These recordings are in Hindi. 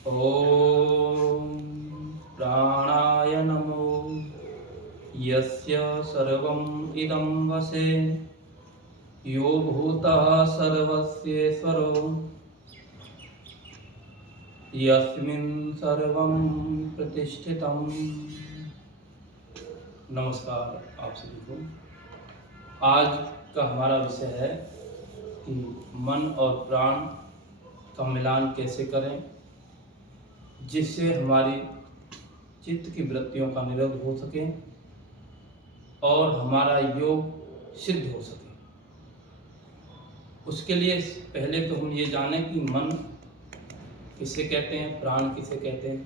ॐ प्राणाय नमो यस्य सर्वं इदं वसे यो भूतः सर्वस्येश्वरो यस्मिन् सर्वं प्रतिष्ठितम्। नमस्कार आप सभी को। आज का हमारा विषय है कि मन और प्राण का मिलान कैसे करें जिससे हमारी चित्त की वृत्तियों का निरोध हो सके और हमारा योग सिद्ध हो सके। उसके लिए पहले तो हम ये जानें कि मन किसे कहते हैं, प्राण किसे कहते हैं।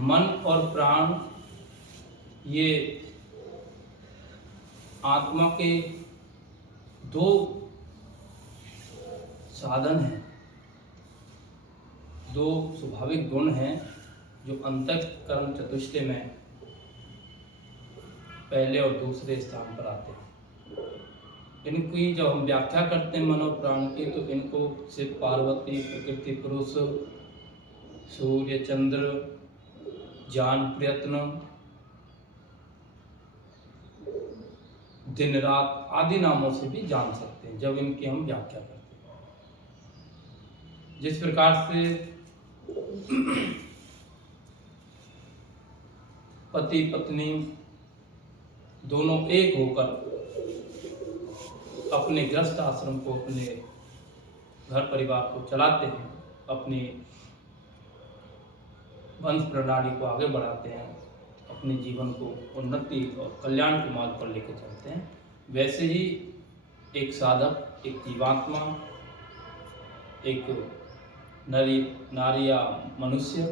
मन और प्राण ये आत्मा के दो साधन हैं, दो स्वाभाविक गुण हैं जो अंतःकरण चतुष्टय में पहले और दूसरे स्थान पर आते हैं। इनकी जब हम व्याख्या करते हैं मन और प्राण की, तो इनको शिव पार्वती, प्रकृति पुरुष, सूर्य चंद्र, ज्ञान प्रयत्न, दिन रात आदि नामों से भी जान सकते हैं जब इनकी हम व्याख्या करते हैं। जिस प्रकार से पति पत्नी दोनों एक होकर अपने गृहस्थ आश्रम को, अपने घर परिवार को चलाते हैं, अपनी वंश प्रणाली को आगे बढ़ाते हैं, अपने जीवन को उन्नति और कल्याण के मार्ग पर लेकर चलते हैं, वैसे ही एक साधक, एक जीवात्मा, एक नारी या मनुष्य,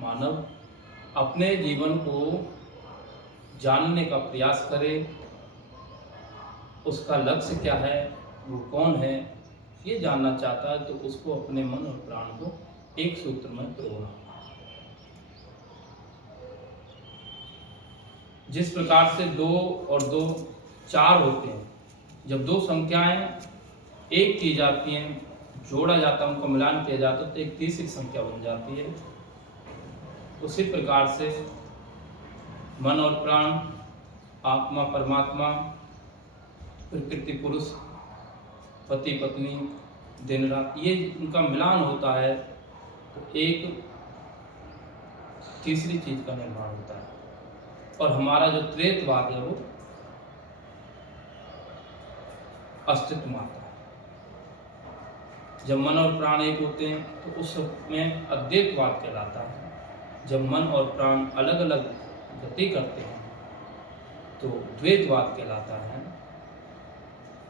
मानव अपने जीवन को जानने का प्रयास करे, उसका लक्ष्य क्या है, वो कौन है, ये जानना चाहता है, तो उसको अपने मन और प्राण को एक सूत्र में पिरोना। जिस प्रकार से 2 और 2 4 होते हैं, जब दो संख्याएं एक की जाती हैं, जोड़ा जाता है, उनको मिलान किया जाता है, तो एक तीसरी संख्या बन जाती है। उसी प्रकार से मन और प्राण, आत्मा परमात्मा, प्रकृति पुरुष, पति पत्नी, दिन रात, ये उनका मिलान होता है तो एक तीसरी चीज का निर्माण होता है। और हमारा जो त्रेतवाद है वो अस्तित्व मात्र है। जब मन और प्राण एक होते हैं तो उस में अद्वैतवाद कहलाता है। जब मन और प्राण अलग अलग गति करते हैं तो द्वैतवाद कहलाता है।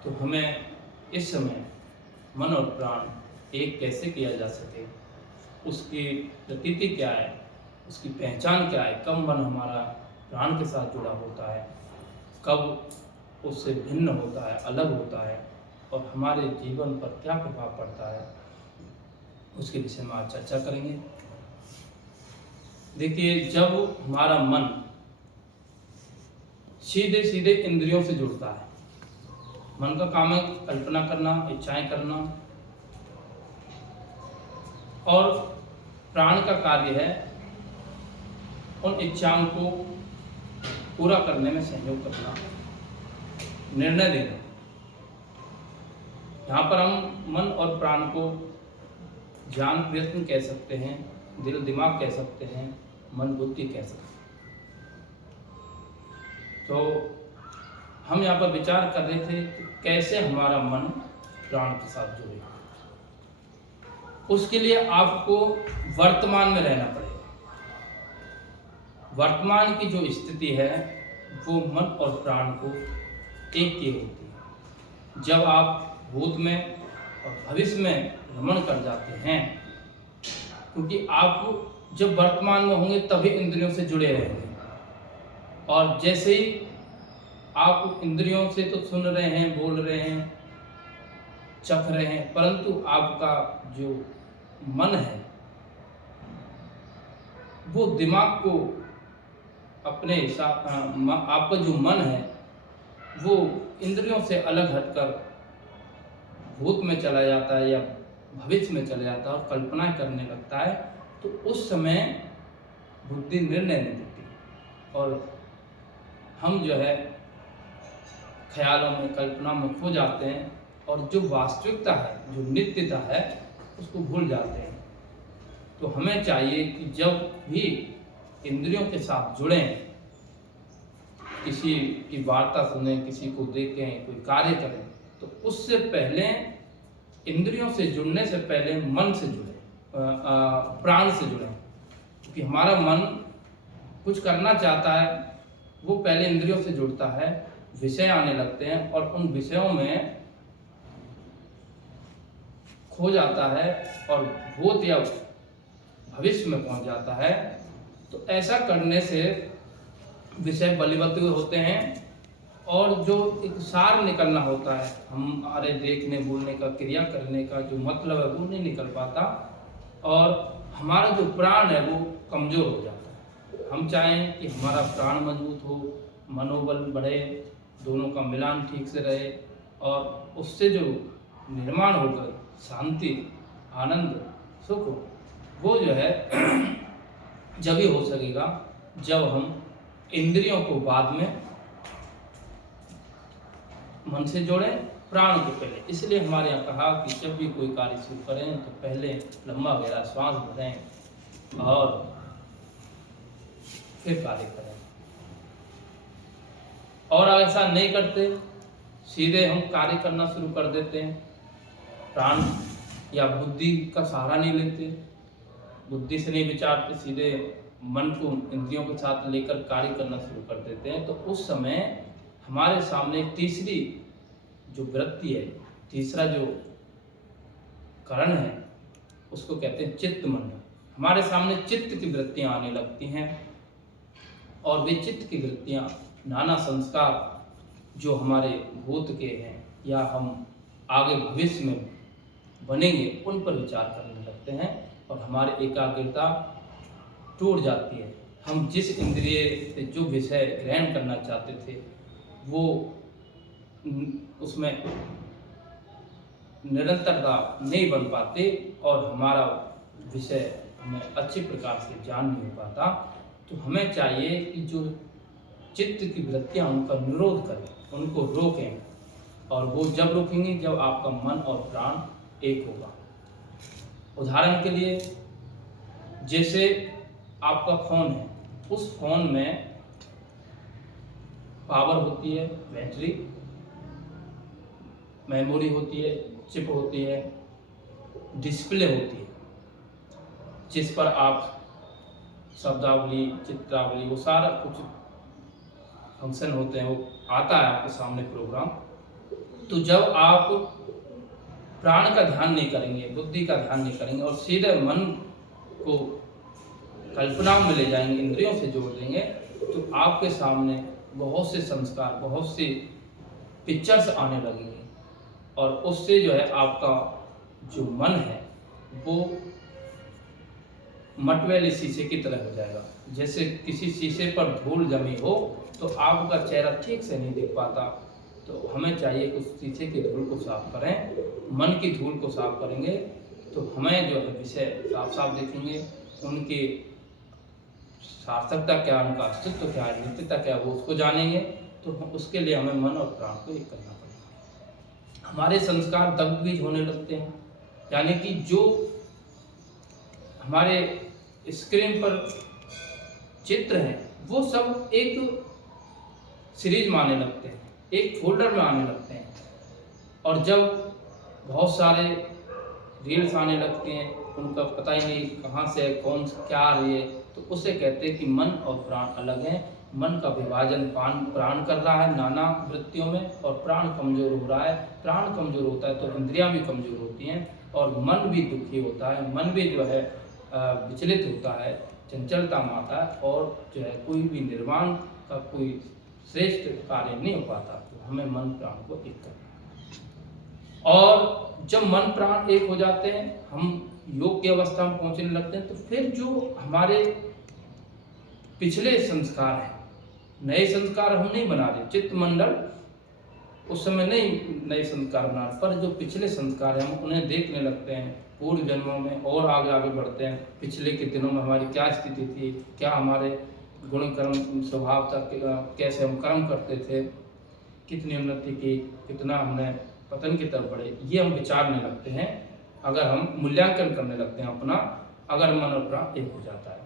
तो हमें इस समय मन और प्राण एक कैसे किया जा सके, उसकी प्रतीति क्या है, उसकी पहचान क्या है, कब मन हमारा प्राण के साथ जुड़ा होता है, कब उससे भिन्न होता है, अलग होता है, और हमारे जीवन पर क्या प्रभाव पड़ता है, उसके विषय में आज चर्चा करेंगे। देखिए, जब हमारा मन सीधे सीधे इंद्रियों से जुड़ता है, मन का काम है कल्पना करना, इच्छाएं करना, और प्राण का कार्य है उन इच्छाओं को पूरा करने में सहयोग करना, निर्णय देना। यहाँ पर हम मन और प्राण को ज्ञान प्रयत्न कह सकते हैं, दिल दिमाग कह सकते हैं, मन बुद्धि कह सकते हैं। तो हम यहाँ पर विचार कर रहे थे कि कैसे हमारा मन प्राण के साथ जुड़े। उसके लिए आपको वर्तमान में रहना पड़ेगा। वर्तमान की जो स्थिति है वो मन और प्राण को एक किए होती है। जब आप भूत में और भविष्य में भ्रमण कर जाते हैं, क्योंकि आप जब वर्तमान में होंगे तभी इंद्रियों से जुड़े रहेंगे, और जैसे ही आप इंद्रियों से तो सुन रहे हैं, बोल रहे हैं, चख रहे हैं, परंतु आपका जो मन है वो दिमाग को अपने हिसाब, आपका जो मन है वो इंद्रियों से अलग हटकर भूत में चला जाता है या भविष्य में चले जाता है और कल्पना करने लगता है, तो उस समय बुद्धि निर्णय नहीं देती और हम जो है ख्यालों में, कल्पना में खो जाते हैं और जो वास्तविकता है, जो नित्यता है, उसको भूल जाते हैं। तो हमें चाहिए कि जब भी इंद्रियों के साथ जुड़ें, किसी की वार्ता सुनें, किसी को देखें, कोई कार्य करें, तो उससे पहले इंद्रियों से जुड़ने से पहले मन से जुड़ें, प्राण से जुड़ें। क्योंकि हमारा मन कुछ करना चाहता है, वो पहले इंद्रियों से जुड़ता है, विषय आने लगते हैं और उन विषयों में खो जाता है और भूत या भविष्य में पहुंच जाता है। तो ऐसा करने से विषय बलिवत होते हैं और जो एक सार निकलना होता है, हमारे देखने, बोलने का, क्रिया करने का जो मतलब है वो नहीं निकल पाता और हमारा जो प्राण है वो कमज़ोर हो जाता है। हम चाहें कि हमारा प्राण मजबूत हो, मनोबल बढ़े, दोनों का मिलान ठीक से रहे और उससे जो निर्माण होकर शांति, आनंद, सुख, वो जो है जब ही हो सकेगा जब हम इंद्रियों को बाद में मन से जोड़ें, प्राण को पहले। इसलिए हमारे यहाँ कहा कि जब भी कोई कार्य शुरू करें तो पहले लंबा गहरा श्वास भरें और फिर कार्य करें। और ऐसा नहीं करते, सीधे हम कार्य करना शुरू कर देते हैं, प्राण या बुद्धि का सहारा नहीं लेते, बुद्धि से नहीं विचारते, सीधे मन को इंद्रियों के साथ लेकर कार्य करना शुरू कर देते हैं, तो उस समय हमारे सामने तीसरी जो वृत्ति है, तीसरा जो करण है, उसको कहते हैं चित्त मंडल। हमारे सामने चित्त की वृत्तियां आने लगती हैं और वे चित्त की वृत्तियां नाना संस्कार जो हमारे भूत के हैं या हम आगे भविष्य में बनेंगे उन पर विचार करने लगते हैं और हमारी एकाग्रता टूट जाती है। हम जिस इंद्रिय से जो विषय ग्रहण करना चाहते थे वो उसमें निरंतरता नहीं बन पाते और हमारा विषय हमें अच्छी प्रकार से जान नहीं हो पाता। तो हमें चाहिए कि जो चित्त की वृत्तियां उनका निरोध करें, उनको रोकें और वो जब रोकेंगे जब आपका मन और प्राण एक होगा। उदाहरण के लिए जैसे आपका फोन है, उस फोन में पावर होती है, बैटरी, मेमोरी होती है, चिप होती है, डिस्प्ले होती है, जिस पर आप शब्दावली, चित्रावली, वो सारा कुछ फंक्शन होते हैं, वो आता है आपके सामने प्रोग्राम। तो जब आप प्राण का ध्यान नहीं करेंगे, बुद्धि का ध्यान नहीं करेंगे और सीधे मन को कल्पनाओं में ले जाएंगे, इंद्रियों से जोड़ देंगे, तो आपके सामने बहुत से संस्कार, बहुत से पिक्चर्स आने लगेंगे और उससे जो है आपका जो मन है वो मटमैले शीशे की तरह हो जाएगा। जैसे किसी शीशे पर धूल जमी हो तो आपका चेहरा ठीक से नहीं दिख पाता। तो हमें चाहिए कि उस शीशे की धूल को साफ करें, मन की धूल को साफ करेंगे तो हमें जो है विषय साफ साफ दिखेंगे, उनकी सार्थकता क्या, उनका अस्तित्व क्या है, नित्यता क्या, वो उसको जानेंगे। तो उसके लिए हमें मन और प्राण को एक करना पड़ेगा। हमारे संस्कार दग्ध बीज होने लगते हैं, यानी कि जो हमारे स्क्रीन पर चित्र हैं वो सब एक सीरीज में आने लगते हैं, एक फोल्डर में आने लगते हैं और जब बहुत सारे रील्स आने लगते हैं, उनका पता ही नहीं कहाँ से कौन क्या आ रही है, तो उसे कहते हैं कि मन और प्राण अलग हैं। मन का विभाजन प्राण कर रहा है नाना वृत्तियों में और प्राण कमजोर हो रहा है। प्राण कमजोर होता है तो इंद्रियां भी कमजोर होती हैं और मन भी दुखी होता है, मन भी जो है विचलित होता है, चंचलता में आता है और जो है कोई भी निर्माण का कोई श्रेष्ठ कार्य नहीं हो पाता। तो हमें मन प्राण को एक करना है और जब मन प्राण एक हो जाते हैं, हम योग की अवस्था में पहुंचने लगते हैं, तो फिर जो हमारे पिछले संस्कार हैं, नए संस्कार हम नहीं बना रहे। चित्त मंडल उस समय नहीं नए संस्कार बना, पर जो पिछले संस्कार हैं हम उन्हें देखने लगते हैं पूर्व जन्मों में और आगे आगे बढ़ते हैं। पिछले के दिनों में हमारी क्या स्थिति थी, क्या हमारे गुण कर्म स्वभाव था, कैसे हम कर्म करते थे, कितनी उन्नति की, कितना हमने पतन की तरफ बढ़े, ये हम विचारने लगते हैं। अगर हम मूल्यांकन करने लगते हैं अपना, अगर मन और प्राण एक हो जाता है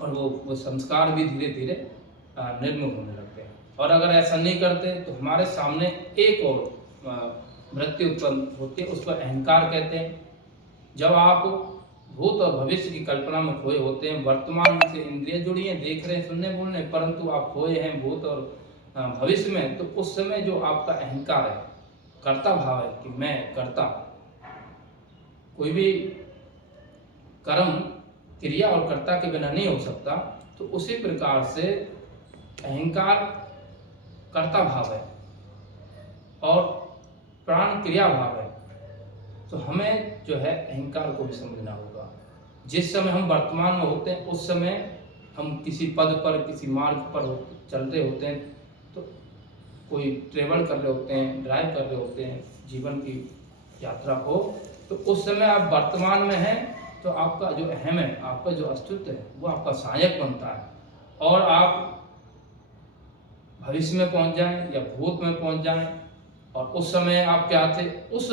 और वो संस्कार भी धीरे धीरे निर्मूल होने लगते हैं। और अगर ऐसा नहीं करते तो हमारे सामने एक और वृत्ति उत्पन्न होती है, उसको अहंकार कहते हैं। जब आप भूत और भविष्य की कल्पना में खोए होते हैं, वर्तमान से इंद्रिय जुड़ी हैं, देख रहे हैं, सुनने बोल रहे हैं, परंतु आप खोए हैं भूत और भविष्य में, तो उस समय जो आपका अहंकार है, कर्ता भाव है कि मैं कर्ता, कोई भी कर्म क्रिया और कर्ता के बिना नहीं हो सकता, तो उसी प्रकार से अहंकार कर्ता भाव है और प्राण क्रिया भाव है। तो हमें जो है अहंकार को भी समझना होगा। जिस समय हम वर्तमान में होते हैं उस समय हम किसी पद पर, किसी मार्ग पर चल रहे होते हैं, तो कोई ट्रेवल कर रहे होते हैं, ड्राइव कर रहे होते हैं, जीवन की यात्रा हो, तो उस समय आप वर्तमान में हैं, तो आपका जो अहम है, आपका जो अस्तित्व है, वो आपका सहायक बनता है। और आप भविष्य में पहुंच जाएं या भूत में पहुंच जाएं और उस समय आप क्या थे, उस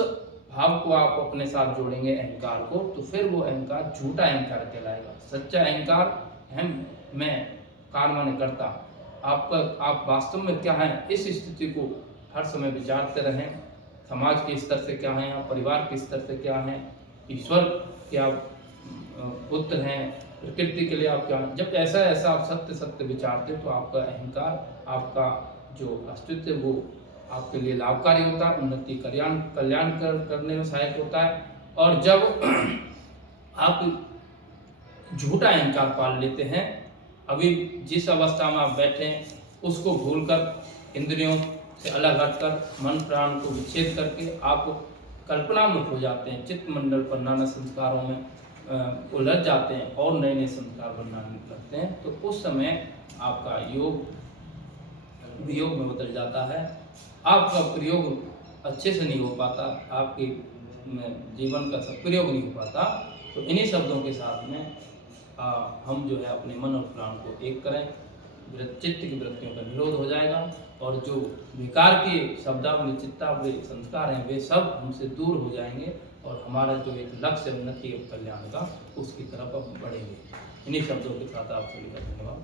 भाव को आप अपने साथ जोड़ेंगे अहंकार को, तो फिर वो अहंकार झूठा अहंकार कहलाएगा। सच्चा अहंकार अहम, मैं, कार माने करता, आप वास्तव में क्या हैं, इस स्थिति को हर समय विचारते रहें। समाज के स्तर से क्या हैं आप, परिवार के स्तर से क्या हैं, ईश्वर के आप पुत्र हैं, प्रकृति के लिए आप क्या हैं। जब ऐसा आप सत्य सत्य विचारते तो आपका अहंकार, आपका जो अस्तित्व वो आपके लिए लाभकारी होता है, उन्नति कल्याण करने में सहायक होता है। और जब आप झूठा अहंकार पाल लेते हैं, अभी जिस अवस्था में आप बैठे हैं उसको भूलकर, इंद्रियों से अलग हटकर, मन प्राण को विच्छेद करके आप कल्पना में खो जाते हैं, चित्त मंडल पर नाना संस्कारों में उलझ जाते हैं और नए नए संस्कार बनाने लगते हैं, तो उस समय आपका योग वियोग में बदल जाता है। आपका प्रयोग अच्छे से नहीं हो पाता, आपके जीवन का सदप्रयोग नहीं हो पाता। तो इन्हीं शब्दों के साथ में हम जो है अपने मन और प्राण को एक करें, चित्त की वृत्तियों का निरोध हो जाएगा और जो विकार के शब्दावली चित्तावली संस्कार हैं वे सब हमसे दूर हो जाएंगे और हमारा जो एक लक्ष्य उन्नति और कल्याण का, उसकी तरफ हम बढ़ेंगे। इन्हीं शब्दों के साथ आप सभी का धन्यवाद।